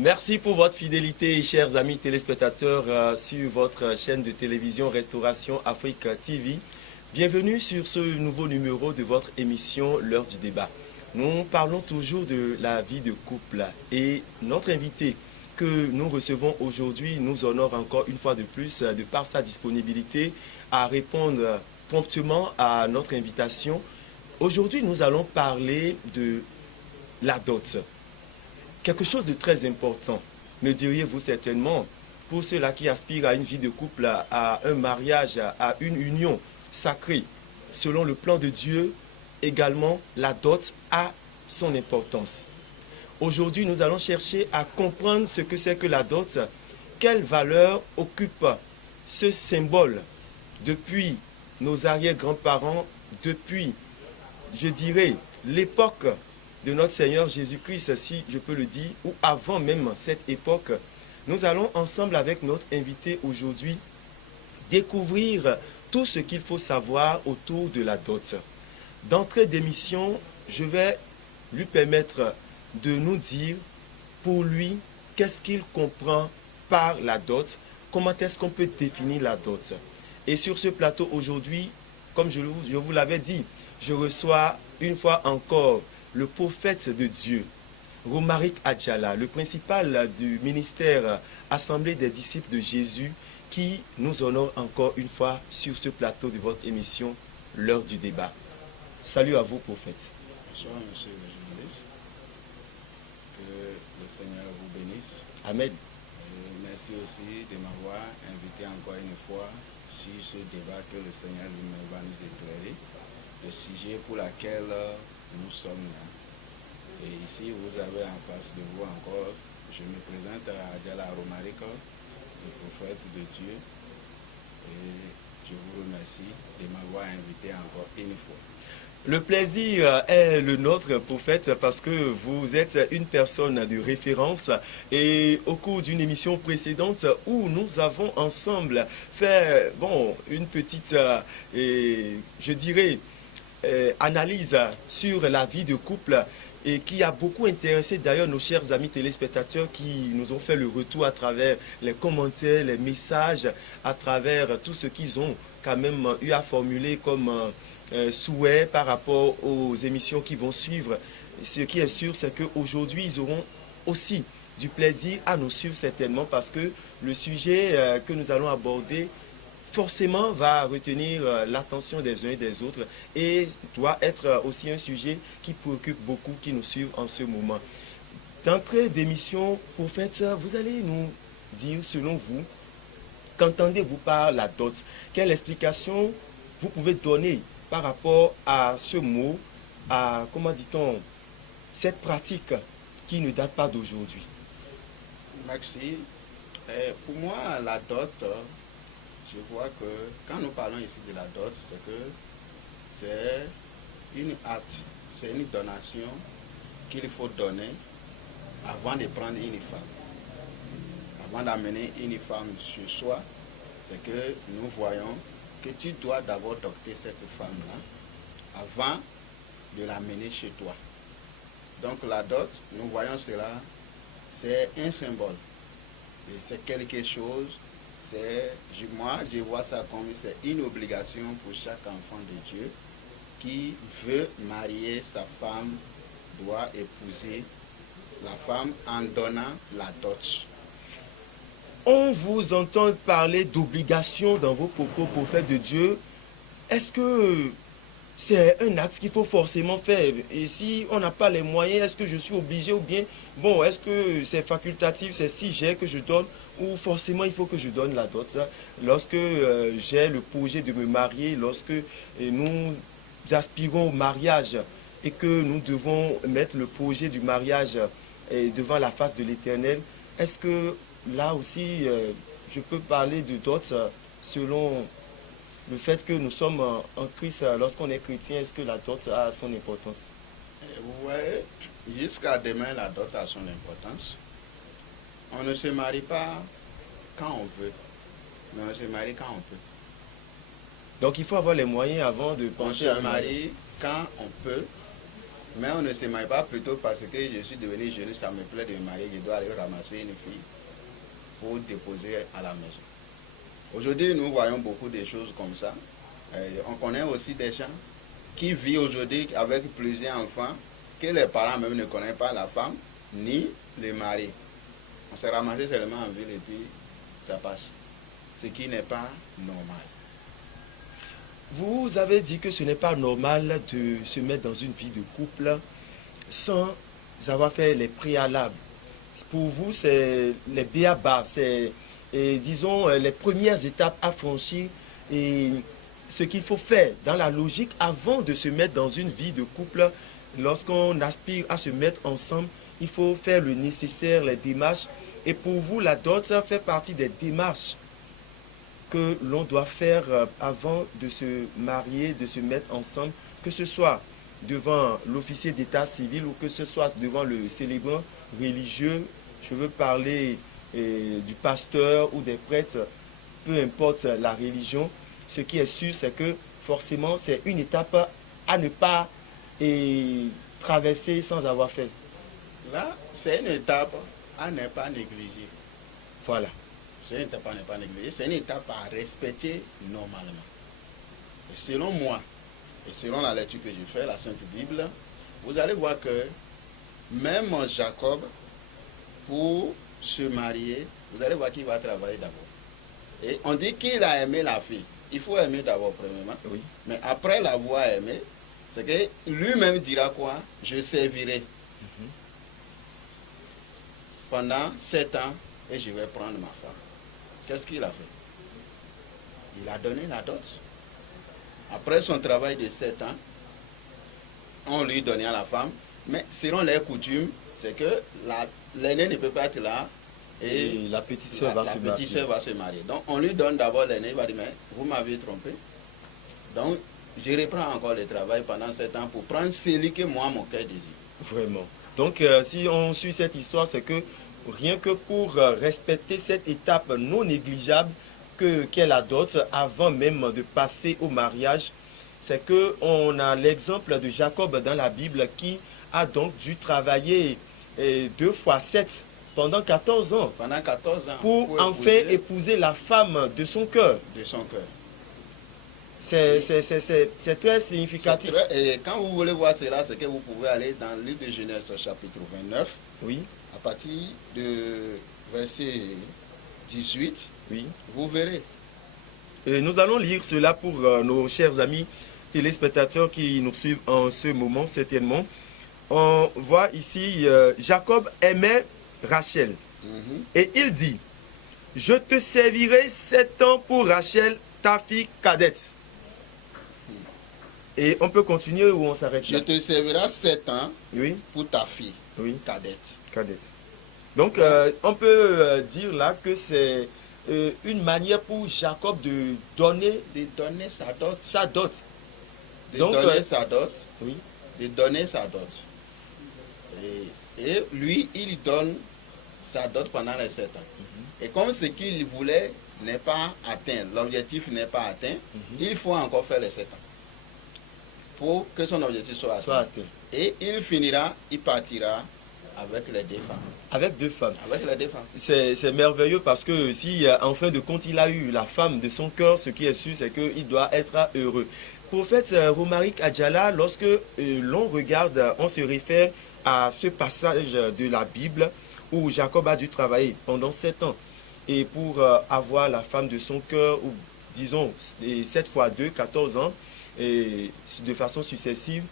Merci pour votre fidélité, chers amis téléspectateurs, sur votre chaîne de télévision Restauration Afrique TV. Bienvenue sur ce nouveau numéro de votre émission L'heure du débat. Nous parlons toujours de la vie de couple et notre invité que nous recevons aujourd'hui nous honore encore une fois de plus de par sa disponibilité à répondre promptement à notre invitation. Aujourd'hui, nous allons parler de la dot. Quelque chose de très important, me diriez-vous certainement, pour ceux-là qui aspirent à une vie de couple, à un mariage, à une union sacrée. Selon le plan de Dieu, également, la dot a son importance. Aujourd'hui, nous allons chercher à comprendre ce que c'est que la dot, quelle valeur occupe ce symbole depuis nos arrière-grands-parents, depuis, je dirais, l'époque de notre Seigneur Jésus-Christ, si je peux le dire, ou avant même cette époque. Nous allons ensemble avec notre invité aujourd'hui découvrir tout ce qu'il faut savoir autour de la dot. D'entrée d'émission, je vais lui permettre de nous dire pour lui qu'est-ce qu'il comprend par la dot, comment est-ce qu'on peut définir la dot. Et sur ce plateau aujourd'hui, comme je vous l'avais dit, je reçois une fois encore le prophète de Dieu, Romaric Adjala, le principal du ministère Assemblée des disciples de Jésus, qui nous honore encore une fois sur ce plateau de votre émission, L'heure du débat. Salut à vous, prophète. Bonsoir, monsieur le journaliste. Que le Seigneur vous bénisse. Amen. Et merci aussi de m'avoir invité encore une fois sur ce débat que le Seigneur lui-même va nous éclairer, le sujet pour lequel nous sommes là. Et ici, vous avez en face de vous encore, je me présente à Adjala Romaric, le prophète de Dieu. Et je vous remercie de m'avoir invité encore une fois. Le plaisir est le nôtre, prophète, parce que vous êtes une personne de référence et au cours d'une émission précédente où nous avons ensemble fait une petite, je dirais, analyse sur la vie de couple et qui a beaucoup intéressé d'ailleurs nos chers amis téléspectateurs qui nous ont fait le retour à travers les commentaires, les messages, à travers tout ce qu'ils ont quand même eu à formuler comme souhait par rapport aux émissions qui vont suivre. Ce qui est sûr, c'est qu'aujourd'hui, ils auront aussi du plaisir à nous suivre certainement parce que le sujet que nous allons aborder forcément va retenir l'attention des uns et des autres et doit être aussi un sujet qui préoccupe beaucoup qui nous suivent en ce moment. D'entrée d'émission, prophète, vous allez nous dire, selon vous, qu'entendez-vous par la dot? Quelle explication vous pouvez donner par rapport à ce mot, à, comment dit-on, cette pratique qui ne date pas d'aujourd'hui? Merci. Pour moi, la dot, je vois que quand nous parlons ici de la dot, c'est que c'est une acte, c'est une donation qu'il faut donner avant de prendre une femme. Avant d'amener une femme chez soi, c'est que nous voyons que tu dois d'abord adopter cette femme-là avant de l'amener chez toi. Donc la dot, nous voyons cela, c'est un symbole. Et c'est quelque chose, moi je vois ça comme c'est une obligation pour chaque enfant de Dieu qui veut marier sa femme, doit épouser la femme en donnant la dot. On vous entend parler d'obligation dans vos propos, prophètes de Dieu. Est-ce que c'est un acte qu'il faut forcément faire? Et si on n'a pas les moyens, est-ce que je suis obligé ou bien, est-ce que c'est facultatif, c'est si j'ai que je donne ou forcément il faut que je donne la dot? Lorsque j'ai le projet de me marier, lorsque nous aspirons au mariage et que nous devons mettre le projet du mariage devant la face de l'Éternel, est-ce que là aussi, je peux parler de dot selon le fait que nous sommes en Christ, lorsqu'on est chrétien, est-ce que la dot a son importance? Vous voyez, jusqu'à demain, la dot a son importance. On ne se marie pas quand on veut, mais on se marie quand on peut. Donc il faut avoir les moyens avant de On penser se à un marie quand on peut Mais on ne se marie pas plutôt parce que je suis devenu jeune, ça me plaît de me marier, je dois aller ramasser une fille pour déposer à la maison. Aujourd'hui, nous voyons beaucoup de choses comme ça. On connaît aussi des gens qui vivent aujourd'hui avec plusieurs enfants, que les parents même ne connaissent pas la femme, ni le mari. On s'est ramassé seulement en ville et puis ça passe. Ce qui n'est pas normal. Vous avez dit que ce n'est pas normal de se mettre dans une vie de couple sans avoir fait les préalables. Pour vous, c'est les b.a.-ba, c'est, disons, les premières étapes à franchir et ce qu'il faut faire dans la logique avant de se mettre dans une vie de couple. Lorsqu'on aspire à se mettre ensemble, il faut faire le nécessaire, les démarches. Et pour vous, la dot, ça fait partie des démarches que l'on doit faire avant de se marier, de se mettre ensemble, que ce soit devant l'officier d'état civil ou que ce soit devant le célébrant religieux. Je veux parler du pasteur ou des prêtres, peu importe la religion. Ce qui est sûr, c'est que forcément, c'est une étape à ne pas traverser sans avoir fait. Là, c'est une étape à ne pas négliger. Voilà. C'est une étape à ne pas négliger, c'est une étape à respecter normalement. Et selon moi, et selon la lecture que je fais, la Sainte Bible, vous allez voir que même Jacob, pour se marier, vous allez voir qu'il va travailler d'abord. Et on dit qu'il a aimé la fille. Il faut aimer d'abord premièrement. Oui. Mais après l'avoir aimé, c'est que lui-même dira quoi? Je servirai pendant 7 ans et je vais prendre ma femme. Qu'est-ce qu'il a fait? Il a donné la dot. Après son travail de 7 ans, on lui donnait à la femme. Mais selon les coutumes, c'est que l'aîné ne peut pas être là et la petite sœur va se marier. Donc on lui donne d'abord l'aîné, il va dire, mais vous m'avez trompé. Donc je reprends encore le travail pendant 7 ans pour prendre celui que moi, mon cœur désire. Vraiment. Donc si on suit cette histoire, c'est que rien que pour respecter cette étape non négligeable qu'est la dot, avant même de passer au mariage, c'est qu'on a l'exemple de Jacob dans la Bible qui a donc dû travailler 2 fois 7 pendant 14 ans. Pendant 14 ans. Pour enfin épouser la femme de son cœur. De son cœur. C'est très significatif. Et quand vous voulez voir cela, c'est que vous pouvez aller dans le livre de Genèse chapitre 29. Oui. À partir de verset 18, oui. Vous verrez. Et nous allons lire cela pour nos chers amis téléspectateurs qui nous suivent en ce moment certainement. On voit ici, Jacob aimait Rachel. Et il dit, je te servirai 7 ans pour Rachel, ta fille cadette. Et on peut continuer ou on s'arrête là? Je te servirai 7 ans oui. pour ta fille cadette. Donc, on peut dire là que c'est une manière pour Jacob de donner sa dot. Sa dot. Donner sa dot. Oui. De donner sa dot. Et lui, il donne sa dot pendant les 7 ans. Et comme ce qu'il voulait n'est pas atteint, l'objectif n'est pas atteint, il faut encore faire les 7 ans pour que son objectif soit atteint. Et il partira avec les 2 femmes. Avec 2 femmes. Avec les 2 femmes. C'est merveilleux parce que si en fin de compte il a eu la femme de son cœur, ce qui est sûr c'est qu'il doit être heureux. Prophète Romaric Adjala, lorsque l'on regarde, on se réfère à ce passage de la Bible où Jacob a dû travailler pendant 7 ans. Et pour avoir la femme de son cœur, ou disons 7 fois 2, 14 ans, et de façon successive,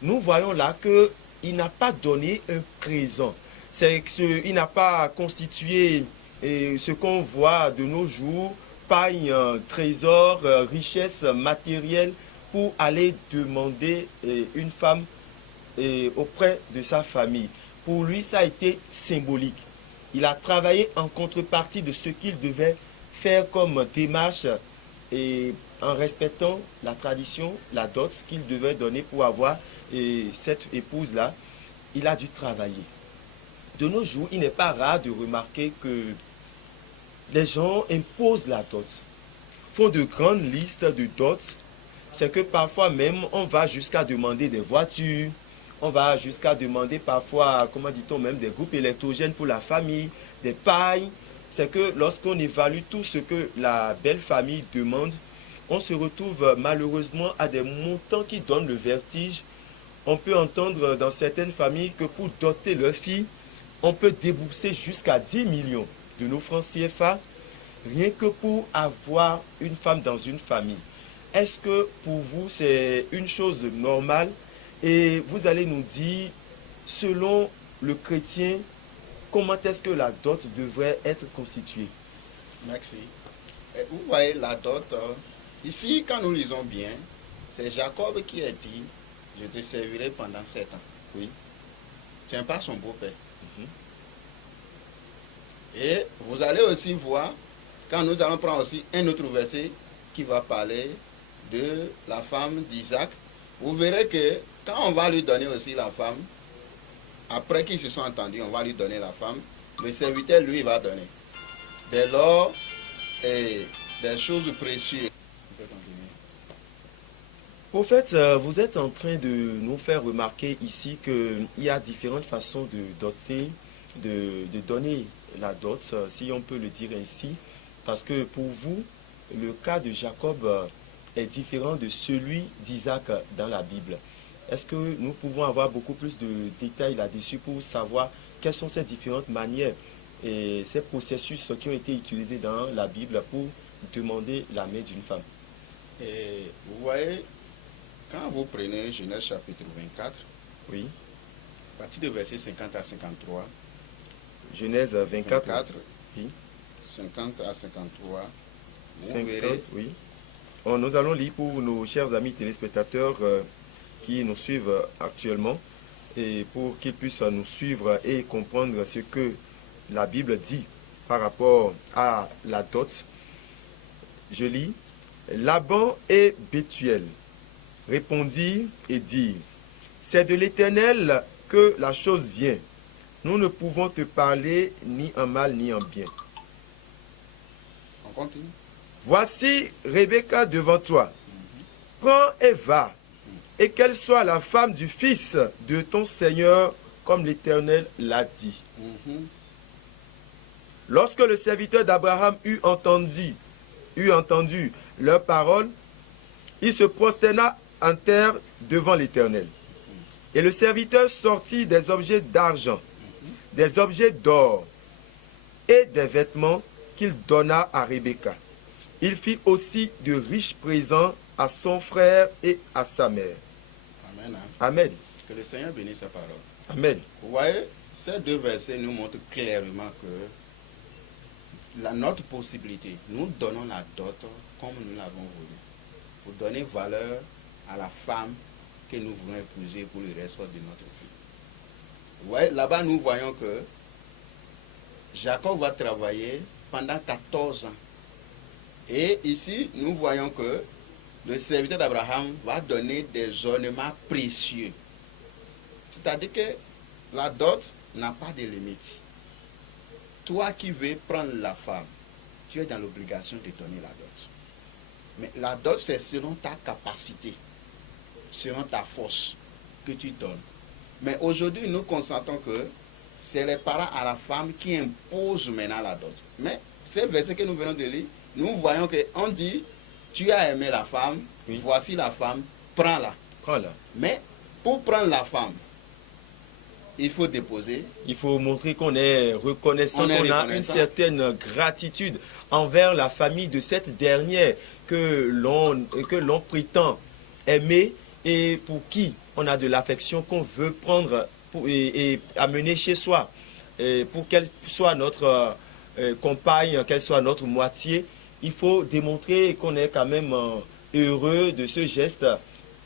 nous voyons là qu'il n'a pas donné un présent. Il n'a pas constitué ce qu'on voit de nos jours, paille, trésor, richesse matérielle pour aller demander une femme auprès de sa famille. Pour lui, ça a été symbolique. Il a travaillé en contrepartie de ce qu'il devait faire comme démarche et en respectant la tradition, la dot qu'il devait donner pour avoir cette épouse-là. Il a dû travailler. De nos jours, il n'est pas rare de remarquer que les gens imposent la dot, font de grandes listes de dots. C'est que parfois même, on va jusqu'à demander des voitures, On va jusqu'à demander parfois, comment dit-on, même des groupes électrogènes pour la famille, des pailles. C'est que lorsqu'on évalue tout ce que la belle famille demande, on se retrouve malheureusement à des montants qui donnent le vertige. On peut entendre dans certaines familles que pour doter leur fille, on peut débourser jusqu'à 10 millions de nos francs CFA, rien que pour avoir une femme dans une famille. Est-ce que pour vous, c'est une chose normale? Et vous allez nous dire, selon le chrétien, comment est-ce que la dot devrait être constituée? Merci. Et vous voyez la dot, ici, quand nous lisons bien, c'est Jacob qui a dit, je te servirai pendant 7 ans. Oui. Tiens pas son beau-père. Mhm. Et vous allez aussi voir, quand nous allons prendre aussi un autre verset qui va parler de la femme d'Isaac, vous verrez que quand on va lui donner aussi la femme, après qu'ils se sont entendus, on va lui donner la femme, le serviteur, lui, va donner de l'or et des choses précieuses. On peut continuer. Prophète, vous êtes en train de nous faire remarquer ici qu'il y a différentes façons de doter, de donner la dot, si on peut le dire ainsi, parce que pour vous, le cas de Jacob est différent de celui d'Isaac dans la Bible. Est-ce que nous pouvons avoir beaucoup plus de détails là-dessus pour savoir quelles sont ces différentes manières et ces processus qui ont été utilisés dans la Bible pour demander la main d'une femme? Et vous voyez, quand vous prenez Genèse chapitre 24, Oui. à partir de verset 50 à 53, Genèse 24, 24, oui. 50 à 53, vous 50, verrez, oui. Oh, nous allons lire pour nos chers amis téléspectateurs qui nous suivent actuellement et pour qu'ils puissent nous suivre et comprendre ce que la Bible dit par rapport à la dot. Je lis. Laban et Bethuel répondirent et dirent, c'est de l'Éternel que la chose vient. Nous ne pouvons te parler ni en mal ni en bien. on continue. Voici Rebecca devant toi. Prends et va, et qu'elle soit la femme du fils de ton Seigneur, comme l'Éternel l'a dit. Mhm. Lorsque le serviteur d'Abraham eut entendu leurs paroles, il se prosterna en terre devant l'Éternel. Et le serviteur sortit des objets d'argent, des objets d'or et des vêtements qu'il donna à Rebecca. Il fit aussi de riches présents à son frère et à sa mère. Amen. Hein. Amen. Que le Seigneur bénisse sa parole. Amen. Vous voyez, ces deux versets nous montrent clairement que notre possibilité, nous donnons la dot comme nous l'avons voulu, pour donner valeur à la femme que nous voulons épouser pour le reste de notre vie. Vous voyez, là-bas nous voyons que Jacob va travailler pendant 14 ans. Et ici, nous voyons que le serviteur d'Abraham va donner des ornements précieux. C'est-à-dire que la dot n'a pas de limite. Toi qui veux prendre la femme, tu es dans l'obligation de donner la dot. Mais la dot, c'est selon ta capacité, selon ta force que tu donnes. Mais aujourd'hui, nous constatons que c'est les parents à la femme qui imposent maintenant la dot. Mais ces versets que nous venons de lire, nous voyons qu'on dit, tu as aimé la femme, oui. Voici la femme, prends-la. Prends-la. Mais pour prendre la femme, il faut déposer. Il faut montrer qu'on est reconnaissant, qu'on a une certaine gratitude envers la famille de cette dernière que l'on prétend aimer et pour qui on a de l'affection qu'on veut prendre et amener chez soi. Et pour qu'elle soit notre compagne, qu'elle soit notre moitié, il faut démontrer qu'on est quand même heureux de ce geste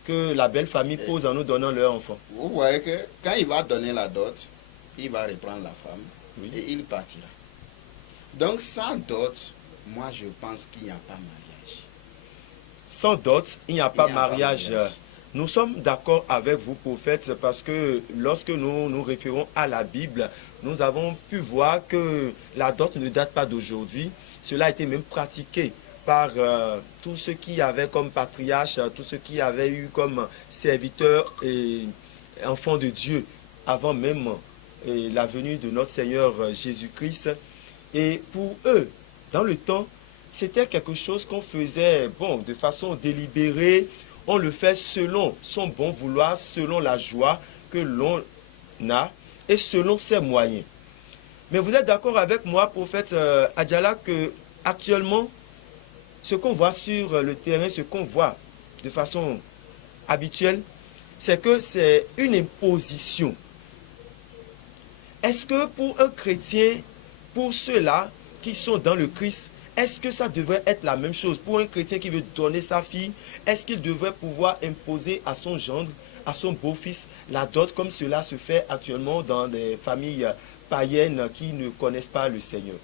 que la belle famille pose en nous donnant leur enfant. Vous voyez que quand il va donner la dot, il va reprendre la femme, oui. Et il partira. Donc sans dot, moi je pense qu'il n'y a pas mariage. Sans dot, il n'y a pas mariage. Nous sommes d'accord avec vous, prophète, parce que lorsque nous nous référons à la Bible, nous avons pu voir que la dot ne date pas d'aujourd'hui. Cela a été même pratiqué par tous ceux qui avaient comme patriarche, tous ceux qui avaient eu comme serviteurs et enfants de Dieu avant même la venue de notre Seigneur Jésus-Christ. Et pour eux, dans le temps, c'était quelque chose qu'on faisait de façon délibérée. On le fait selon son bon vouloir, selon la joie que l'on a et selon ses moyens. Mais vous êtes d'accord avec moi, prophète Adjala, que actuellement, ce qu'on voit sur le terrain, ce qu'on voit de façon habituelle, c'est que c'est une imposition. Est-ce que pour un chrétien, pour ceux-là qui sont dans le Christ, est-ce que ça devrait être la même chose? Pour un chrétien qui veut donner sa fille, est-ce qu'il devrait pouvoir imposer à son gendre, à son beau-fils, la dot comme cela se fait actuellement dans des familles païennes qui ne connaissent pas le Seigneur?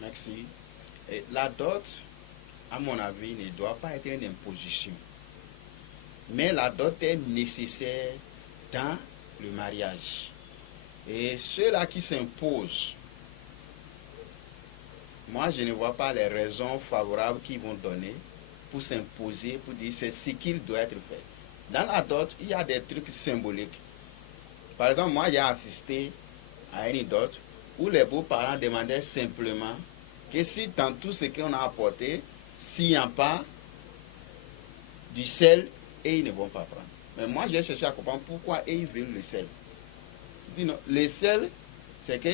Merci. Et la dot, à mon avis, ne doit pas être une imposition. Mais la dot est nécessaire dans le mariage. Et ceux-là qui s'imposent, moi je ne vois pas les raisons favorables qu'ils vont donner pour s'imposer, pour dire c'est ce qu'il doit être fait. Dans la dot, il y a des trucs symboliques. Par exemple, moi j'ai assisté à une dot où les beaux-parents demandaient simplement que si dans tout ce qu'on a apporté, s'il n'y a pas du sel, et ils ne vont pas prendre. Mais moi j'ai cherché à comprendre pourquoi ils veulent le sel. Je dis non, le sel, c'est que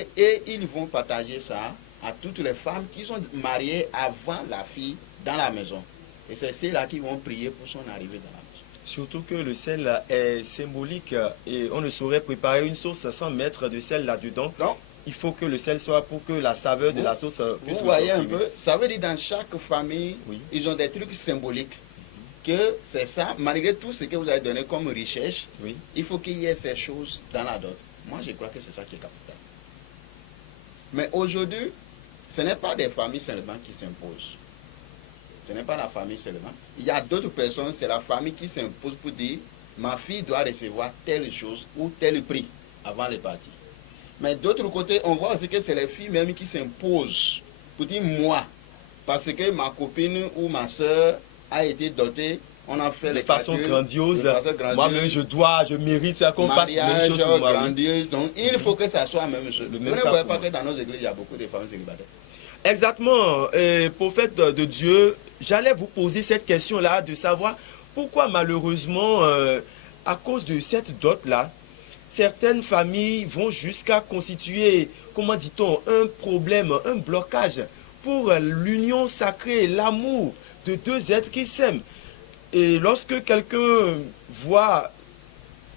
ils vont partager ça à toutes les femmes qui sont mariées avant la fille dans la maison. Et c'est celles-là qui vont prier pour son arrivée dans la maison. Surtout que le sel est symbolique et on ne saurait préparer une sauce sans mettre de sel là-dedans. Donc, il faut que le sel soit pour que la saveur de la sauce puisse ressortir. Vous voyez un peu, ça veut dire dans chaque famille, oui, ils ont des trucs symboliques. Que c'est ça, malgré tout ce que vous avez donné comme recherche, oui, il faut qu'il y ait ces choses dans la dot. Moi, je crois que c'est ça qui est capital. Mais aujourd'hui, ce n'est pas des familles seulement qui s'imposent. Ce n'est pas la famille seulement. Il y a d'autres personnes, c'est la famille qui s'impose pour dire ma fille doit recevoir telle chose ou tel prix avant les parties. Mais d'autre côté, on voit aussi que c'est les filles même qui s'imposent pour dire moi, parce que ma copine ou ma soeur a été dotée, on a fait de façon grandiose. Moi-même, je mérite ça qu'on fasse la même chose pour moi. Grandiose. Donc, il faut que ça soit la même chose. Vous ne voyez pas que dans nos églises, il y a beaucoup de femmes célibataires. Exactement. Prophète de Dieu, j'allais vous poser cette question-là, de savoir pourquoi malheureusement, à cause de cette dot-là, certaines familles vont jusqu'à constituer, comment dit-on, un problème, un blocage pour l'union sacrée, l'amour de deux êtres qui s'aiment. Et lorsque quelqu'un voit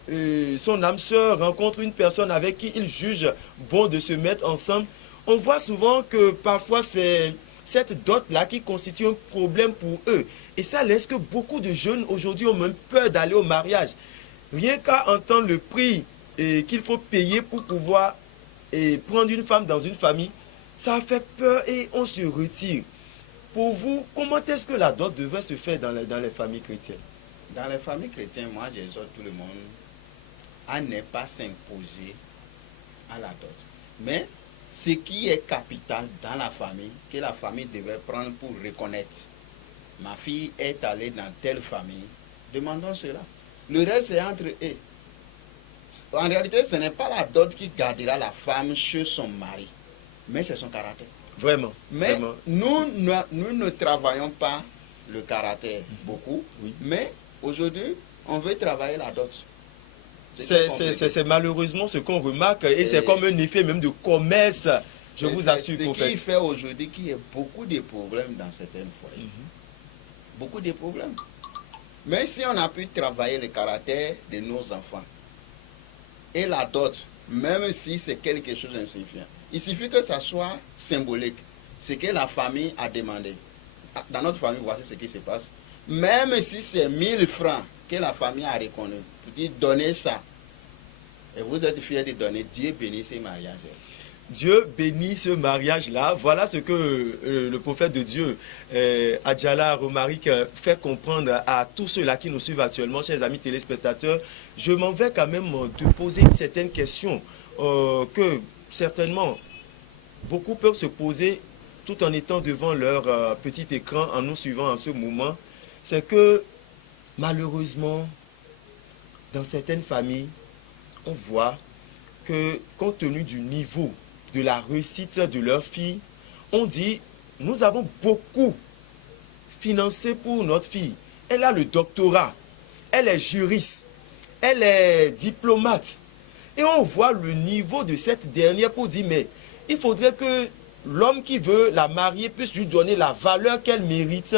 son âme sœur rencontre une personne avec qui il juge bon de se mettre ensemble, on voit souvent que parfois c'est cette dot-là qui constitue un problème pour eux. Et ça laisse que beaucoup de jeunes aujourd'hui ont même peur d'aller au mariage. Rien qu'à entendre le prix qu'il faut payer pour pouvoir prendre une femme dans une famille, ça fait peur et on se retire. Pour vous, comment est-ce que la dot devrait se faire dans les familles chrétiennes? Dans les familles chrétiennes, moi j'exhorte tout le monde à ne pas s'imposer à la dot. Mais ce qui est capital dans la famille, que la famille devrait prendre pour reconnaître, ma fille est allée dans telle famille, demandons cela. Le reste est entre eux. En réalité, ce n'est pas la dot qui gardera la femme chez son mari, mais c'est son caractère. Vraiment. Mais vraiment. Nous ne travaillons pas le caractère beaucoup, oui, mais aujourd'hui, on veut travailler la dot. C'est malheureusement ce qu'on remarque et c'est comme un effet même de commerce, je vous assure. C'est ce qui fait aujourd'hui qu'il y a beaucoup de problèmes dans certains foyers. Beaucoup de problèmes. Mais si on a pu travailler le caractère de nos enfants et la dot, même si c'est quelque chose d'insignifiant, il suffit que ça soit symbolique. Ce que la famille a demandé. Dans notre famille, voici ce qui se passe. Même si c'est 1000 francs que la famille a reconnu, vous dites donnez ça. Et vous êtes fiers de donner. Dieu bénit ces mariages. Dieu bénit ce mariage-là. Voilà ce que le prophète de Dieu, Adjala Romaric, fait comprendre à tous ceux-là qui nous suivent actuellement, chers amis téléspectateurs. Je m'en vais quand même te poser certaines questions que certainement beaucoup peuvent se poser tout en étant devant leur petit écran, en nous suivant en ce moment. C'est que malheureusement, dans certaines familles, on voit que compte tenu du niveau de la réussite de leur fille, on dit, nous avons beaucoup financé pour notre fille. Elle a le doctorat, elle est juriste, elle est diplomate. Et on voit le niveau de cette dernière pour dire, mais il faudrait que l'homme qui veut la marier puisse lui donner la valeur qu'elle mérite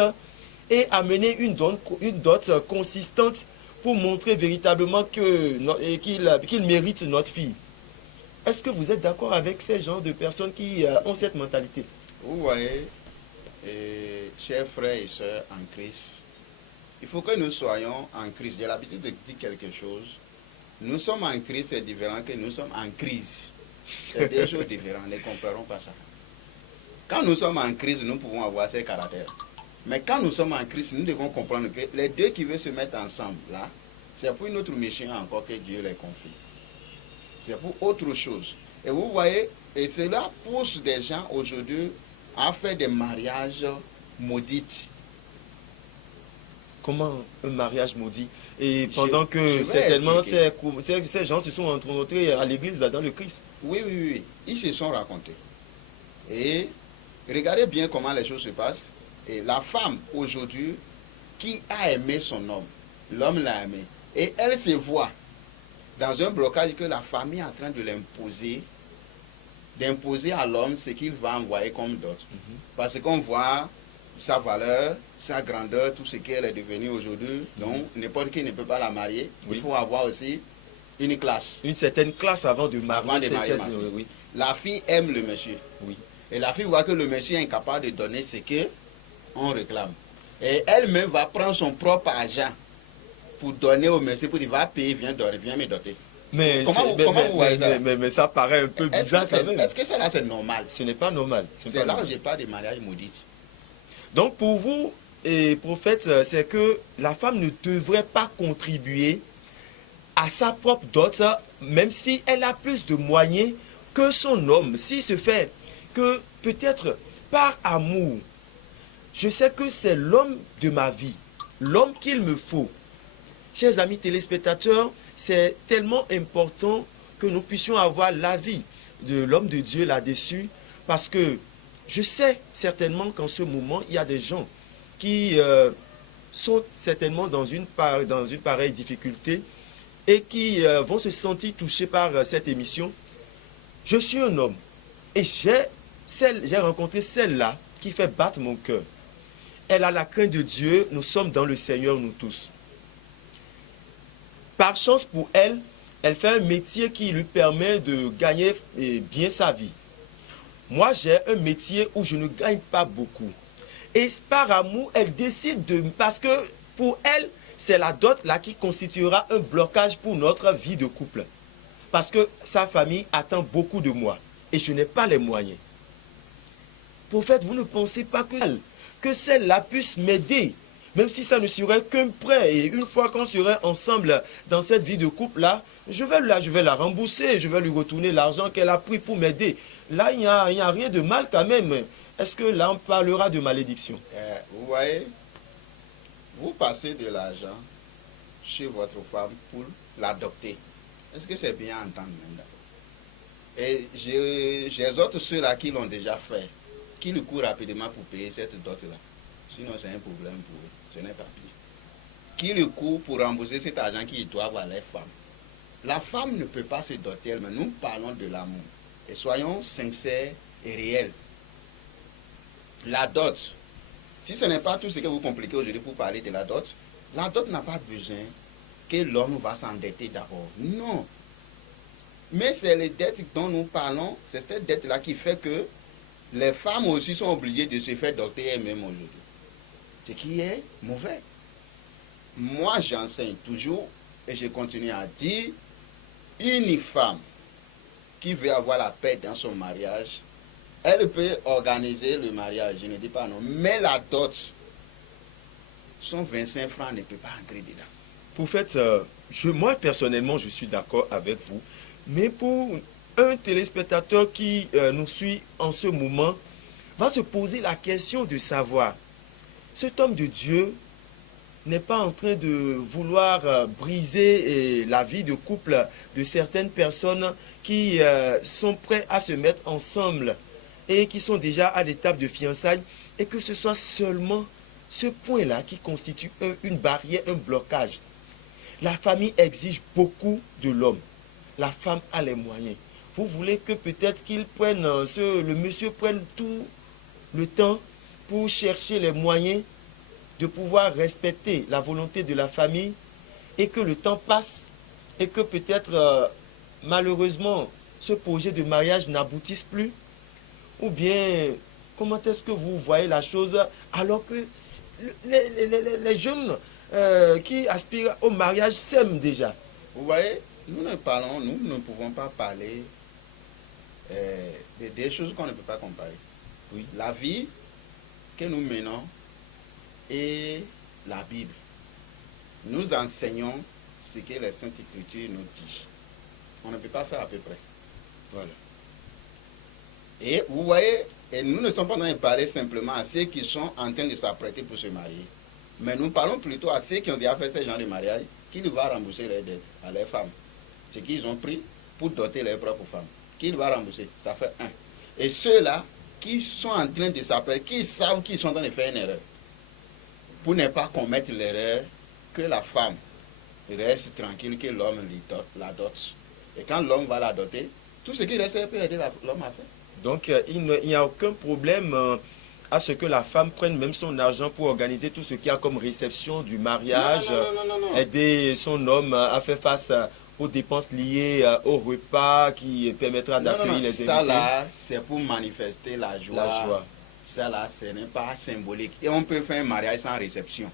et amener une dot consistante pour montrer véritablement qu'il mérite notre fille. Est-ce que vous êtes d'accord avec ces genres de personnes qui ont cette mentalité? Vous voyez, chers frères et sœurs en Christ, il faut que nous soyons en Christ. J'ai l'habitude de dire quelque chose. Nous sommes en Christ, c'est différent que nous sommes en crise. C'est deux choses différentes, ne comparons pas ça. Quand nous sommes en crise, nous pouvons avoir ces caractères. Mais quand nous sommes en Christ, nous devons comprendre que les deux qui veulent se mettre ensemble, là, c'est pour une autre mission encore que Dieu les confie. C'est pour autre chose. Et vous voyez, et cela pousse des gens aujourd'hui à faire des mariages maudits. Comment un mariage maudit? Et pendant que certainement ces gens se sont rencontrés à l'église dans le Christ. Oui, oui, oui. Ils se sont racontés. Et regardez bien comment les choses se passent. Et la femme aujourd'hui qui a aimé son homme, l'homme l'a aimé. Et elle se voit dans un blocage que la famille est en train de l'imposer, d'imposer à l'homme ce qu'il va envoyer comme dot. Parce qu'on voit sa valeur, sa grandeur, tout ce qu'elle est devenue aujourd'hui. Donc, n'importe qui ne peut pas la marier. Oui. Il faut avoir aussi une classe. Une certaine classe avant de marier. Oui. La fille aime le monsieur. Oui. Et la fille voit que le monsieur est incapable de donner ce qu'on réclame. Et elle-même va prendre son propre argent pour donner au monsieur, pour dire, va payer, viens me doter. Mais ça paraît un peu bizarre quand même. Est-ce que ça là c'est normal? Ce n'est pas normal. C'est là où j'ai pas de mariage maudit. Donc pour vous, et prophète, c'est que la femme ne devrait pas contribuer à sa propre dot, même si elle a plus de moyens que son homme. S'il se fait que peut-être par amour, je sais que c'est l'homme de ma vie, l'homme qu'il me faut. Chers amis téléspectateurs, c'est tellement important que nous puissions avoir l'avis de l'homme de Dieu là-dessus, parce que je sais certainement qu'en ce moment, il y a des gens qui sont certainement dans une pareille difficulté et qui vont se sentir touchés par cette émission. Je suis un homme et j'ai rencontré celle-là qui fait battre mon cœur. Elle a la crainte de Dieu, nous sommes dans le Seigneur, nous tous. Par chance pour elle, elle fait un métier qui lui permet de gagner bien sa vie. Moi, j'ai un métier où je ne gagne pas beaucoup. Et par amour, elle décide de... Parce que pour elle, c'est la dot là qui constituera un blocage pour notre vie de couple. Parce que sa famille attend beaucoup de moi. Et je n'ai pas les moyens. Prophète, vous ne pensez pas que celle-là puisse m'aider, même si ça ne serait qu'un prêt. Et une fois qu'on serait ensemble dans cette vie de couple-là, je vais la rembourser, je vais lui retourner l'argent qu'elle a pris pour m'aider. Là, il n'y a rien de mal quand même. Est-ce que là, on parlera de malédiction? Vous voyez, vous passez de l'argent chez votre femme pour l'adopter. Est-ce que c'est bien entendre maintenant? Et j'exhorte ceux-là qui l'ont déjà fait, qui le courent rapidement pour payer cette dot-là. Sinon, c'est un problème pour eux. Ce n'est pas bien. Qui le court pour rembourser cet argent qu'ils doivent à les femmes. La femme ne peut pas se doter elle, mais nous parlons de l'amour. Et soyons sincères et réels. La dot, si ce n'est pas tout ce que vous compliquez aujourd'hui pour parler de la dot n'a pas besoin que l'homme va s'endetter d'abord. Non. Mais c'est les dettes dont nous parlons, c'est cette dette-là qui fait que les femmes aussi sont obligées de se faire doter elles-mêmes aujourd'hui. Ce qui est mauvais. Moi, j'enseigne toujours et je continue à dire, une femme qui veut avoir la paix dans son mariage, elle peut organiser le mariage, je ne dis pas non, mais la dot, son 25 francs ne peut pas entrer dedans. Prophète, moi personnellement, je suis d'accord avec vous, mais pour un téléspectateur qui nous suit en ce moment, va se poser la question de savoir, cet homme de Dieu n'est pas en train de vouloir briser la vie de couple de certaines personnes qui sont prêts à se mettre ensemble et qui sont déjà à l'étape de fiançailles, et que ce soit seulement ce point-là qui constitue une barrière, un blocage. La famille exige beaucoup de l'homme. La femme a les moyens. Vous voulez que peut-être qu'il prenne, le monsieur prenne tout le temps pour chercher les moyens de pouvoir respecter la volonté de la famille, et que le temps passe et que peut-être malheureusement ce projet de mariage n'aboutisse plus? Ou bien comment est-ce que vous voyez la chose alors que les jeunes qui aspirent au mariage s'aiment déjà? Vous voyez, nous ne pouvons pas parler des choses qu'on ne peut pas comparer. Oui. La vie que nous menons et la Bible. Nous enseignons ce que les Saintes Écritures nous disent. On ne peut pas faire à peu près. Voilà. Et vous voyez, et nous ne sommes pas en train de parler simplement à ceux qui sont en train de s'apprêter pour se marier. Mais nous parlons plutôt à ceux qui ont déjà fait ce genre de mariage, qui doivent rembourser leurs dettes à leurs femmes. Ce qu'ils ont pris pour doter leurs propres femmes. Qui doivent rembourser, ça fait un. Et ceux-là qui sont en train de s'apprêter, qui savent qu'ils sont en train de faire une erreur, pour ne pas commettre l'erreur que la femme reste tranquille, que l'homme la dote. Et quand l'homme va la doter, tout ce qui reste peut aider l'homme à faire. Donc il n'y a aucun problème à ce que la femme prenne même son argent pour organiser tout ce qu'il y a comme réception du mariage, Non. aider son homme à faire face aux dépenses liées au repas qui permettra d'accueillir les invités. Ça là, c'est pour manifester la joie. La joie. Ça là, ce n'est pas symbolique. Et on peut faire un mariage sans réception.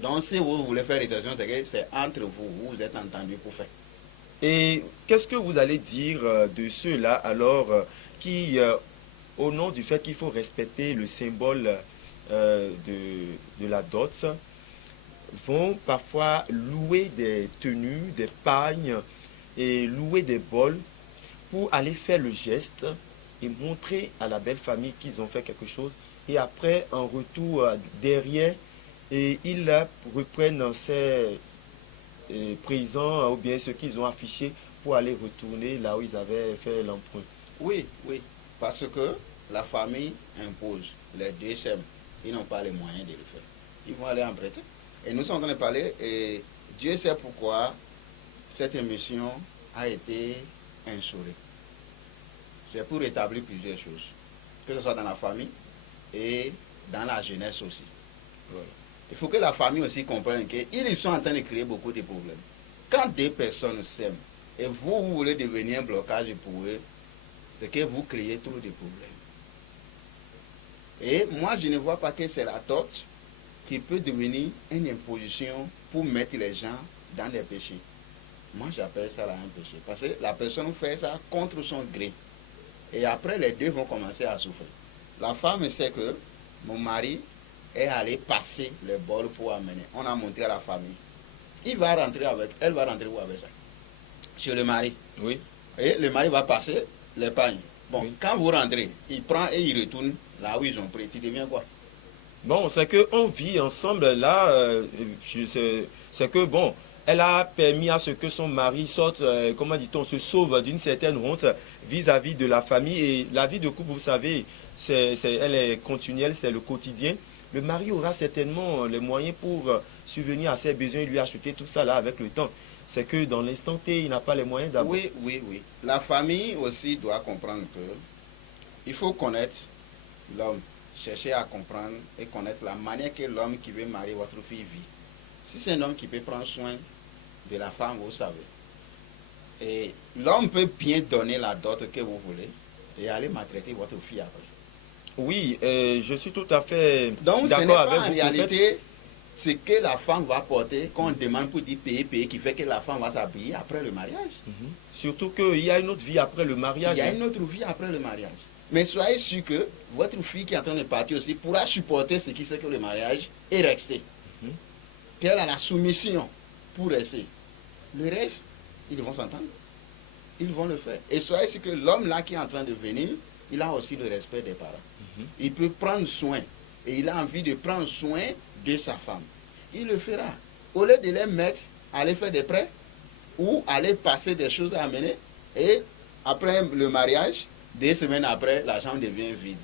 Donc si vous voulez faire réception, c'est que c'est entre vous, vous êtes entendus pour faire. Et qu'est-ce que vous allez dire de ceux-là alors qui, au nom du fait qu'il faut respecter le symbole de la dot, vont parfois louer des tenues, des pagnes et louer des bols pour aller faire le geste et montrer à la belle famille qu'ils ont fait quelque chose, et après en retour derrière, et ils reprennent ces présents ou bien ce qu'ils ont affiché pour aller retourner là où ils avaient fait l'emprunt. Oui, parce que la famille impose, les deux s'aiment, ils n'ont pas les moyens de le faire. Ils vont aller emprunter. Et nous sommes en train de parler, et Dieu sait pourquoi cette émission a été instaurée. C'est pour établir plusieurs choses, que ce soit dans la famille et dans la jeunesse aussi. Voilà. Il faut que la famille aussi comprenne qu'ils sont en train de créer beaucoup de problèmes. Quand deux personnes s'aiment et vous voulez devenir un blocage pour eux, c'est que vous créez trop de problèmes. Et moi, je ne vois pas que c'est la dot qui peut devenir une imposition pour mettre les gens dans les péchés. Moi, j'appelle ça là un péché. Parce que la personne fait ça contre son gré. Et après, les deux vont commencer à souffrir. La femme sait que mon mari est allé passer les bols pour amener. On a montré à la famille. Elle va rentrer où avec ça? Chez le mari. Oui. Et le mari va passer les pagnes. Bon, oui. Quand vous rentrez, il prend et il retourne là où ils ont pris. Tu deviens quoi? Bon, c'est qu'on vit ensemble là. C'est que, bon, elle a permis à ce que son mari sorte, comment dit-on, se sauve d'une certaine honte vis-à-vis de la famille. Et la vie de couple, vous savez, elle est continuelle, c'est le quotidien. Le mari aura certainement les moyens pour subvenir à ses besoins et lui acheter tout ça là avec le temps. C'est que dans l'instant T, il n'a pas les moyens d'avoir. Oui. La famille aussi doit comprendre que il faut connaître l'homme, chercher à comprendre et connaître la manière que l'homme qui veut marier votre fille vit. Si c'est un homme qui peut prendre soin de la femme, vous savez. Et l'homme peut bien donner la dot que vous voulez et aller maltraiter votre fille après. Oui, je suis tout à fait d'accord avec vous. Donc ce n'est pas en réalité ce que la femme va porter, qu'on demande pour dire payer, qui fait que la femme va s'habiller après le mariage. Surtout qu'il y a une autre vie après le mariage. Il y a une autre vie après le mariage. Mais soyez sûr que votre fille qui est en train de partir aussi pourra supporter ce qui c'est que le mariage et rester. Qu'elle a la soumission pour rester. Le reste, ils vont s'entendre. Ils vont le faire. Et soyez sûr que l'homme là qui est en train de venir, il a aussi le respect des parents. Il peut prendre soin. Et il a envie de prendre soin de sa femme. il le fera. Au lieu de les mettre à aller faire des prêts ou aller passer des choses à amener, et après le mariage, 2 semaines après, la chambre devient vide.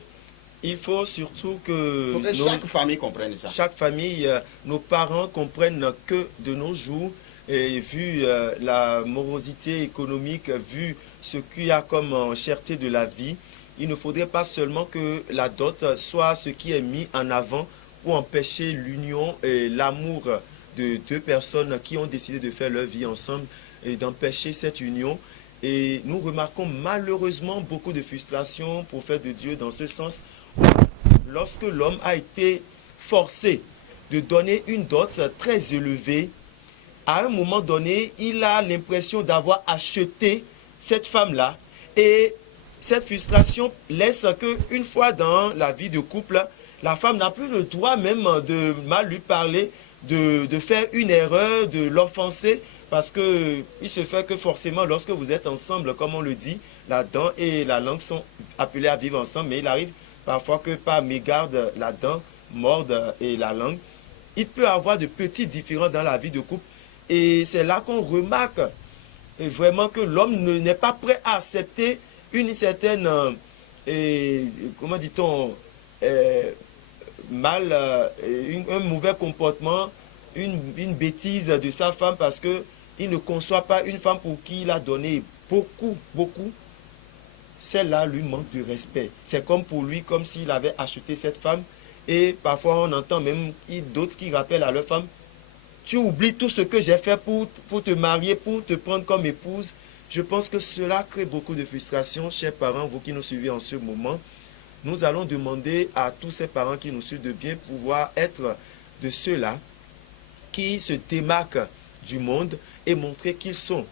Il faut surtout que, Il faut que chaque famille comprenne ça. Chaque famille, nos parents comprennent que de nos jours, et vu la morosité économique, vu ce qu'il y a comme cherté de la vie, il ne faudrait pas seulement que la dot soit ce qui est mis en avant pour empêcher l'union et l'amour de deux personnes qui ont décidé de faire leur vie ensemble et d'empêcher cette union. Et nous remarquons malheureusement beaucoup de frustration, prophète de Dieu, dans ce sens. Lorsque l'homme a été forcé de donner une dot très élevée, à un moment donné, il a l'impression d'avoir acheté cette femme-là. Et cette frustration laisse qu'une fois dans la vie de couple, la femme n'a plus le droit même de mal lui parler, de faire une erreur, de l'offenser. Parce qu'il se fait que forcément, lorsque vous êtes ensemble, comme on le dit, la dent et la langue sont appelées à vivre ensemble. Mais il arrive parfois que par mégarde, la dent morde et la langue. Il peut y avoir de petits différends dans la vie de couple. Et c'est là qu'on remarque vraiment que l'homme n'est pas prêt à accepter une certaine, comment dit-on, un mauvais comportement, une bêtise de sa femme parce qu'il ne conçoit pas une femme pour qui il a donné beaucoup. Celle-là lui manque de respect. C'est comme pour lui, comme s'il avait acheté cette femme. Et parfois on entend même d'autres qui rappellent à leur femme: tu oublies tout ce que j'ai fait pour te marier, pour te prendre comme épouse. Je pense que cela crée beaucoup de frustration. Chers parents, vous qui nous suivez en ce moment, nous allons demander à tous ces parents qui nous suivent de bien pouvoir être de ceux-là qui se démarquent du monde et montrer qu'ils sont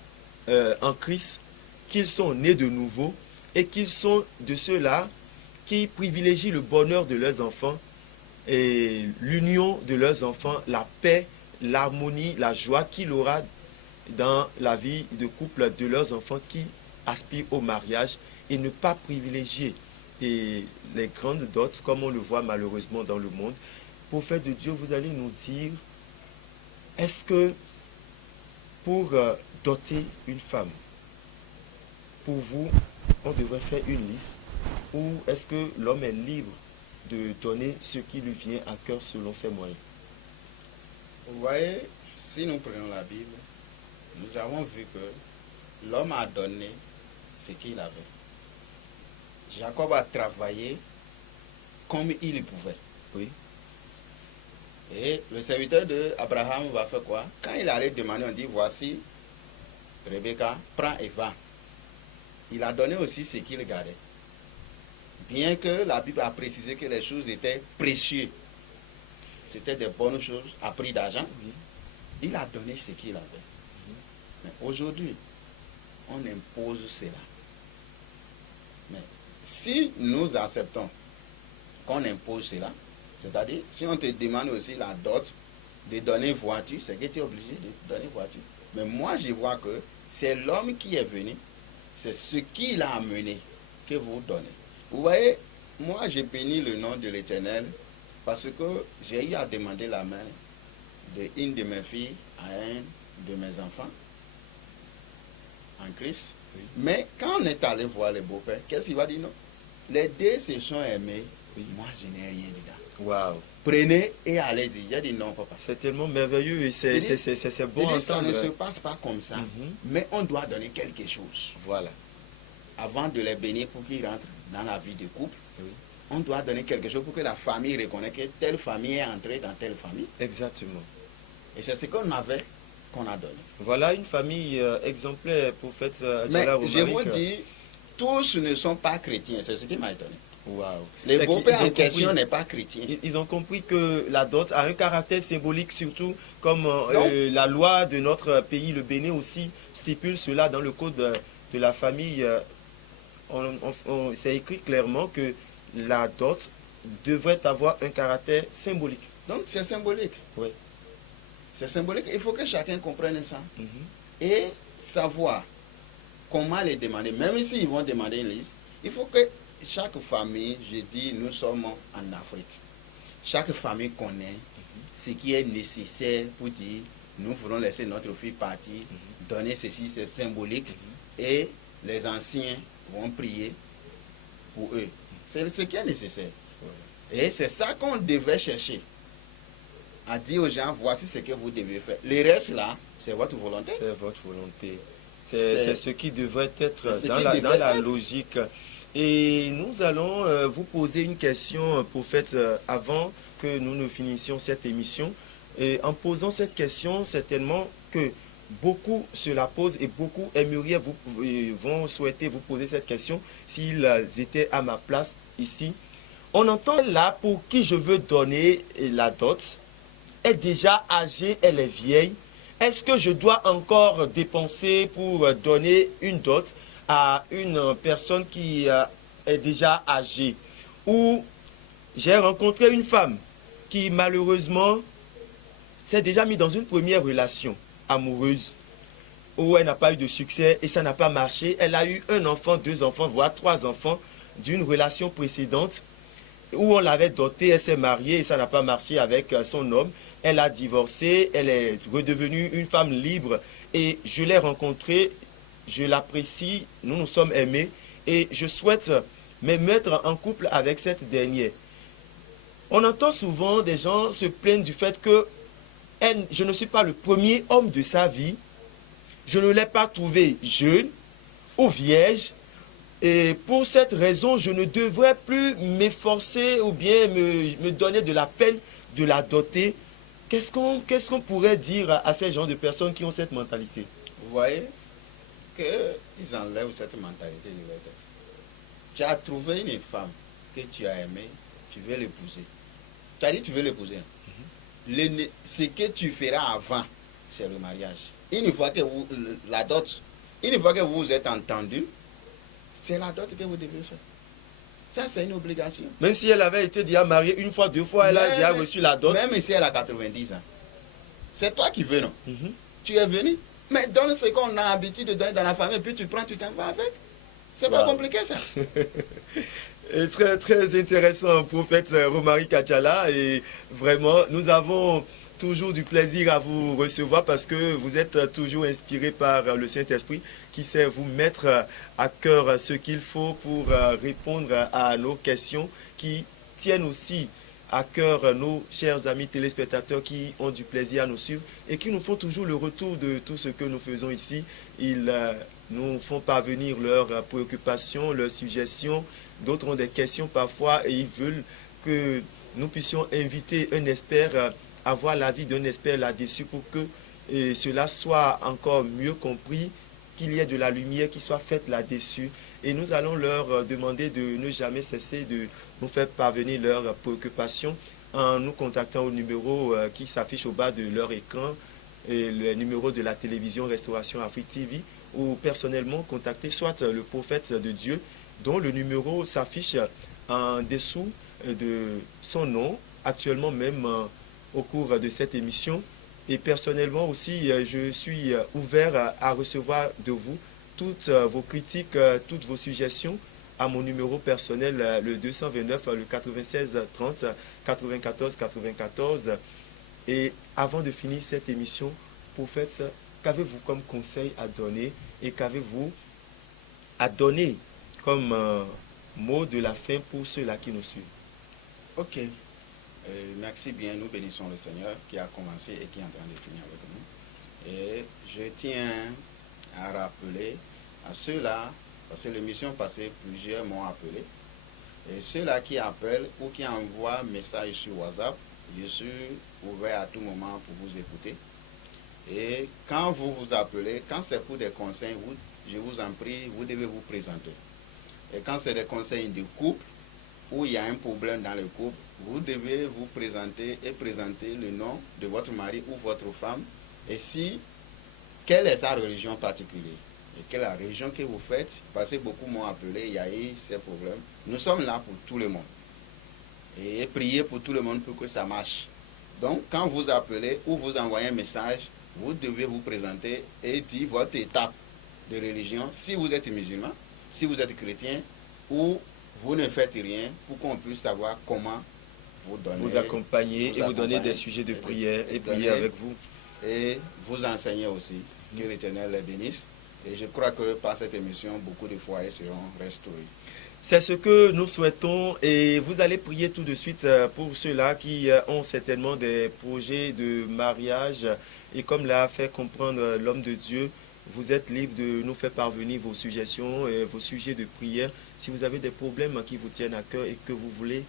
en Christ, qu'ils sont nés de nouveau et qu'ils sont de ceux-là qui privilégient le bonheur de leurs enfants et l'union de leurs enfants, la paix, l'harmonie, la joie qu'il aura dans la vie de couple de leurs enfants qui aspirent au mariage et ne pas privilégier les grandes dots comme on le voit malheureusement dans le monde. Prophète de Dieu, vous allez nous dire, est-ce que pour doter une femme, pour vous, on devrait faire une liste ou est-ce que l'homme est libre de donner ce qui lui vient à cœur selon ses moyens? Vous voyez, si nous prenons la Bible, nous avons vu que l'homme a donné ce qu'il avait. Jacob a travaillé comme il pouvait. Oui. Et le serviteur d'Abraham va faire quoi? Quand il allait demander, on dit, voici, Rebecca, prends et va. Il a donné aussi ce qu'il gardait. Bien que la Bible a précisé que les choses étaient précieuses. C'était des bonnes choses à prix d'argent. Oui. Il a donné ce qu'il avait. Mais aujourd'hui, on impose cela. Mais si nous acceptons qu'on impose cela, c'est-à-dire, si on te demande aussi la dot de donner voiture, c'est que tu es obligé de donner voiture. Mais moi, je vois que c'est l'homme qui est venu, c'est ce qu'il a amené que vous donnez. Vous voyez, moi, j'ai béni le nom de l'Éternel parce que j'ai eu à demander la main d'une de mes filles à un de mes enfants en Christ. Oui. Mais quand on est allé voir le beau-père, qu'est-ce qu'il va dire? Non, les deux se sont aimés. Oui. Moi, je n'ai rien dedans. Waouh! Prenez et allez-y. J'ai dit non, papa. C'est tellement merveilleux et c'est bon à Ça entendre. ne se passe pas comme ça, mais on doit donner quelque chose. Voilà. Avant de les bénir pour qu'ils rentrent dans la vie de couple, Oui. on doit donner quelque chose pour que la famille reconnaisse que telle famille est entrée dans telle famille. Exactement. Et c'est ce qu'on avait, qu'on a donné. Voilà une famille exemplaire, prophète Mais Adjala je vous Romaric. dis, tous ne sont pas chrétiens. C'est ce qui m'a étonné. Waouh. Le C'est beau-père qu'ils ont en question compris. n'est pas chrétien. Ils ont compris que la dot a un caractère symbolique, surtout comme Donc, la loi de notre pays, le Bénin aussi, stipule cela dans le code de la famille. C'est écrit clairement que la dot devrait avoir un caractère symbolique. Donc c'est symbolique. Oui. C'est symbolique. Il faut que chacun comprenne ça. Mhm. Et savoir comment les demander. Même s'ils vont demander une liste, il faut que chaque famille, je dis, nous sommes en Afrique. chaque famille connaît ce qui est nécessaire pour dire nous voulons laisser notre fille partir, donner ceci, c'est symbolique, et les anciens vont prier pour eux. C'est ce qui est nécessaire. Et c'est ça qu'on devait chercher. À dire aux gens, voici ce que vous devez faire. Le reste là, c'est votre volonté. C'est votre volonté. C'est ce qui devrait être dans la logique. Et nous allons vous poser une question, prophète, avant que nous ne finissions cette émission. Et en posant cette question, certainement que beaucoup se la posent et beaucoup aimeraient vont souhaiter vous poser cette question s'ils étaient à ma place ici. On entend là, pour qui je veux donner la dot, est déjà âgée, elle est vieille. Est-ce que je dois encore dépenser pour donner une dot à une personne qui est déjà âgée? Ou j'ai rencontré une femme qui malheureusement s'est déjà mise dans une première relation amoureuse où elle n'a pas eu de succès et ça n'a pas marché. Elle a eu un enfant, 2 enfants, voire 3 enfants d'une relation précédente où on l'avait dotée, elle s'est mariée et ça n'a pas marché avec son homme. Elle a divorcé, elle est redevenue une femme libre et je l'ai rencontrée, je l'apprécie, nous nous sommes aimés et je souhaite me mettre en couple avec cette dernière. On entend souvent des gens se plaindre du fait que je ne suis pas le premier homme de sa vie, je ne l'ai pas trouvé jeune ou vierge. Et pour cette raison, je ne devrais plus m'efforcer ou bien me donner de la peine de la doter. Qu'est-ce qu'on pourrait dire à ces gens de personnes qui ont cette mentalité? Vous voyez qu'ils enlèvent cette mentalité de leur tête. Tu as trouvé une femme que tu as aimée, tu veux l'épouser. Tu as dit que tu veux l'épouser. Ce que tu feras avant, c'est le mariage. Une fois que vous vous êtes entendu, c'est la dot que vous devez faire. Ça, c'est une obligation. Même si elle avait été déjà mariée une fois, 2 fois, elle a déjà reçu la dot. Même si elle a 90 ans. C'est toi qui veux, non? Tu es venu. Mais donne ce qu'on a l'habitude de donner dans la famille, puis tu prends, tu t'en vas avec. C'est pas compliqué, ça. Et très, très intéressant, prophète Romary Kachala. Et vraiment, nous avons toujours du plaisir à vous recevoir parce que vous êtes toujours inspiré par le Saint-Esprit qui sait vous mettre à cœur ce qu'il faut pour répondre à nos questions qui tiennent aussi à cœur nos chers amis téléspectateurs qui ont du plaisir à nous suivre et qui nous font toujours le retour de tout ce que nous faisons ici. Ils nous font parvenir leurs préoccupations, leurs suggestions. D'autres ont des questions parfois et ils veulent que nous puissions inviter un expert, avoir l'avis d'un expert là-dessus pour que cela soit encore mieux compris, qu'il y ait de la lumière qui soit faite là-dessus. Et nous allons leur demander de ne jamais cesser de nous faire parvenir leurs préoccupations en nous contactant au numéro qui s'affiche au bas de leur écran, et le numéro de la télévision Restauration Afrique TV, ou personnellement contacter soit le prophète de Dieu, dont le numéro s'affiche en dessous de son nom, actuellement même au cours de cette émission. Et personnellement aussi, je suis ouvert à recevoir de vous toutes vos critiques, toutes vos suggestions à mon numéro personnel, le 229, le 96 30 94 94. Et avant de finir cette émission, prophète, qu'avez-vous comme conseil à donner et qu'avez-vous à donner comme mot de la fin pour ceux-là qui nous suivent? Ok. Merci bien, nous bénissons le Seigneur qui a commencé et qui est en train de finir avec nous. Et je tiens à rappeler à ceux-là, parce que l'émission passée, plusieurs m'ont appelé, et ceux-là qui appellent ou qui envoient un message sur WhatsApp, je suis ouvert à tout moment pour vous écouter. Et quand vous vous appelez, quand c'est pour des conseils, je vous en prie, vous devez vous présenter. Et quand c'est des conseils de couple, où il y a un problème dans le couple, vous devez vous présenter et présenter le nom de votre mari ou votre femme. Et si, quelle est sa religion particulière? Et quelle est la religion que vous faites? Parce que beaucoup m'ont appelé, il y a eu ces problèmes. Nous sommes là pour tout le monde. Et prier pour tout le monde pour que ça marche. Donc, quand vous appelez ou vous envoyez un message, vous devez vous présenter et dire votre étape de religion. Si vous êtes musulman, si vous êtes chrétien, ou vous ne faites rien pour qu'on puisse savoir comment vous donner, vous accompagner et vous donner des sujets de prière et prier avec vous. Et vous enseigner aussi. Que l'Éternel les bénisse. Et je crois que par cette émission, beaucoup de foyers seront restaurés. C'est ce que nous souhaitons et vous allez prier tout de suite pour ceux-là qui ont certainement des projets de mariage. Et comme l'a fait comprendre l'homme de Dieu, vous êtes libre de nous faire parvenir vos suggestions et vos sujets de prière. Si vous avez des problèmes qui vous tiennent à cœur et que vous voulez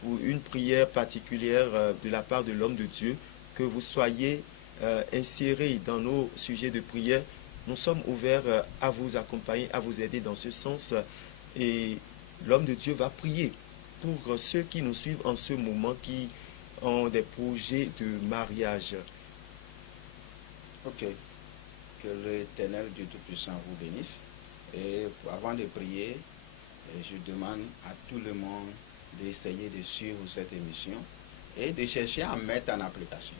pour une prière particulière de la part de l'homme de Dieu, que vous soyez insérés dans nos sujets de prière, nous sommes ouverts à vous accompagner, à vous aider dans ce sens. Et l'homme de Dieu va prier pour ceux qui nous suivent en ce moment, qui ont des projets de mariage. Ok. Que l'Éternel Dieu Tout-Puissant vous bénisse. Et avant de prier, je demande à tout le monde d'essayer de suivre cette émission et de chercher à mettre en application.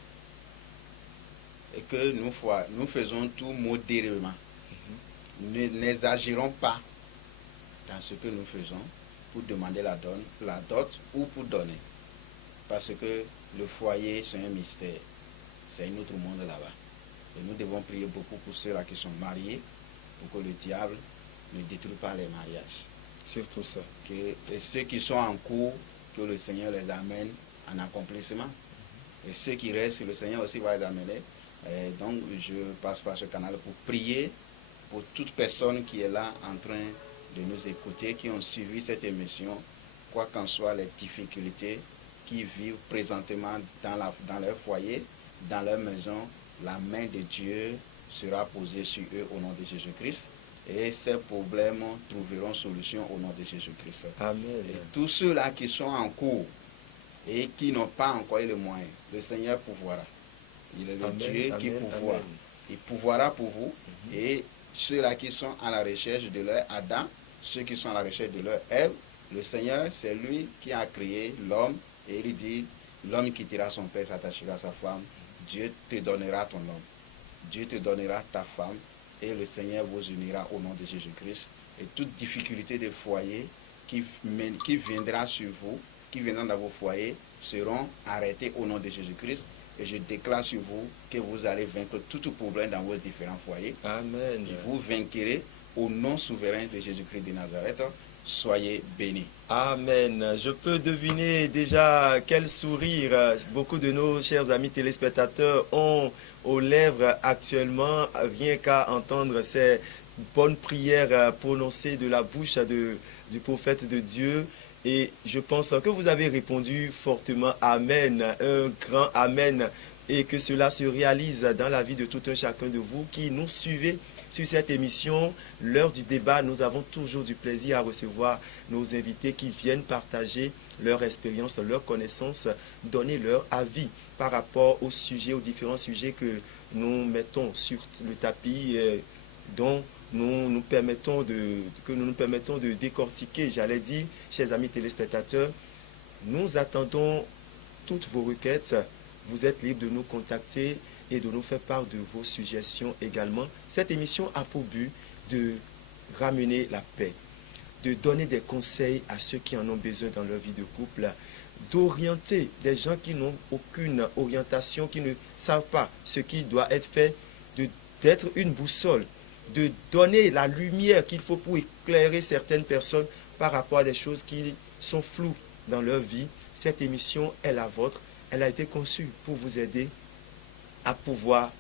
Et que nous faisons tout modérément. Nous n'exagérons pas dans ce que nous faisons pour demander la dot ou pour donner. Parce que le foyer, c'est un mystère. C'est un autre monde là-bas. Et nous devons prier beaucoup pour ceux-là qui sont mariés, pour que le diable ne détruise pas les mariages. Surtout ça. Et ceux qui sont en cours, que le Seigneur les amène en accomplissement. Et ceux qui restent, le Seigneur aussi va les amener. Et donc, je passe par ce canal pour prier pour toute personne qui est là en train de nous écouter, qui ont suivi cette émission, quoi qu'en soient les difficultés qui vivent présentement dans leur foyer, dans leur maison, la main de Dieu sera posée sur eux au nom de Jésus-Christ. Et ces problèmes trouveront solution au nom de Jésus-Christ. Amen. Et tous ceux-là qui sont en cours et qui n'ont pas encore eu les moyens, le Seigneur pourvoira. Il est le Dieu qui pourvoit. Amen. Il pourvoira pour vous. Et ceux-là qui sont à la recherche de leur Adam, ceux qui sont à la recherche de leur Ève, le Seigneur, c'est lui qui a créé l'homme. Et il dit, l'homme quittera son père, s'attachera à sa femme. Dieu te donnera ton homme. Dieu te donnera ta femme. Et le Seigneur vous unira au nom de Jésus-Christ. Et toute difficulté de foyer qui viendra sur vous, qui viendront dans vos foyers, seront arrêtés au nom de Jésus-Christ. Et je déclare sur vous que vous allez vaincre tout problème dans vos différents foyers. Amen. Et vous vaincrez au nom souverain de Jésus-Christ de Nazareth. Soyez bénis. Amen. Je peux deviner déjà quel sourire beaucoup de nos chers amis téléspectateurs ont aux lèvres actuellement, rien qu'à entendre ces bonnes prières prononcées de la bouche du prophète de Dieu. Et je pense que vous avez répondu fortement Amen, un grand Amen, et que cela se réalise dans la vie de tout un chacun de vous qui nous suivez sur cette émission. L'heure du débat, nous avons toujours du plaisir à recevoir nos invités qui viennent partager leur expérience, leur connaissance, donner leur avis par rapport aux sujets, aux différents sujets que nous mettons sur le tapis, dont nous nous permettons de décortiquer. J'allais dire, chers amis téléspectateurs, nous attendons toutes vos requêtes. Vous êtes libres de nous contacter et de nous faire part de vos suggestions également. Cette émission a pour but de ramener la paix, de donner des conseils à ceux qui en ont besoin dans leur vie de couple, d'orienter des gens qui n'ont aucune orientation, qui ne savent pas ce qui doit être fait, d'être une boussole, de donner la lumière qu'il faut pour éclairer certaines personnes par rapport à des choses qui sont floues dans leur vie. Cette émission est la vôtre. Elle a été conçue pour vous aider à pouvoir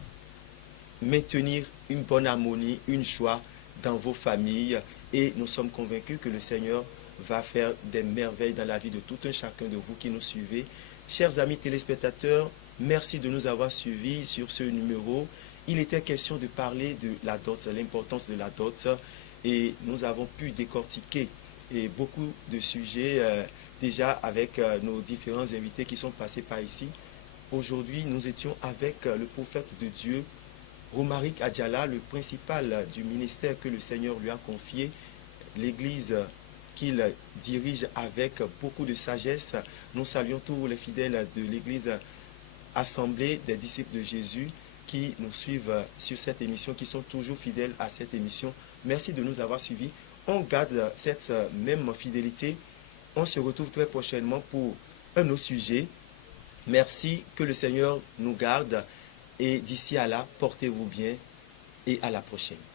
maintenir une bonne harmonie, une joie dans vos familles. Et nous sommes convaincus que le Seigneur va faire des merveilles dans la vie de tout un chacun de vous qui nous suivez. Chers amis téléspectateurs, merci de nous avoir suivis sur ce numéro. Il était question de parler de la dot, l'importance de la dot. Et nous avons pu décortiquer beaucoup de sujets déjà avec nos différents invités qui sont passés par ici. Aujourd'hui, nous étions avec le prophète de Dieu, Romaric Adjala, le principal du ministère que le Seigneur lui a confié, l'église qu'il dirige avec beaucoup de sagesse. Nous saluons tous les fidèles de l'église assemblée des disciples de Jésus qui nous suivent sur cette émission, qui sont toujours fidèles à cette émission. Merci de nous avoir suivis. On garde cette même fidélité. On se retrouve très prochainement pour un autre sujet. Merci, que le Seigneur nous garde et d'ici à là, portez-vous bien et à la prochaine.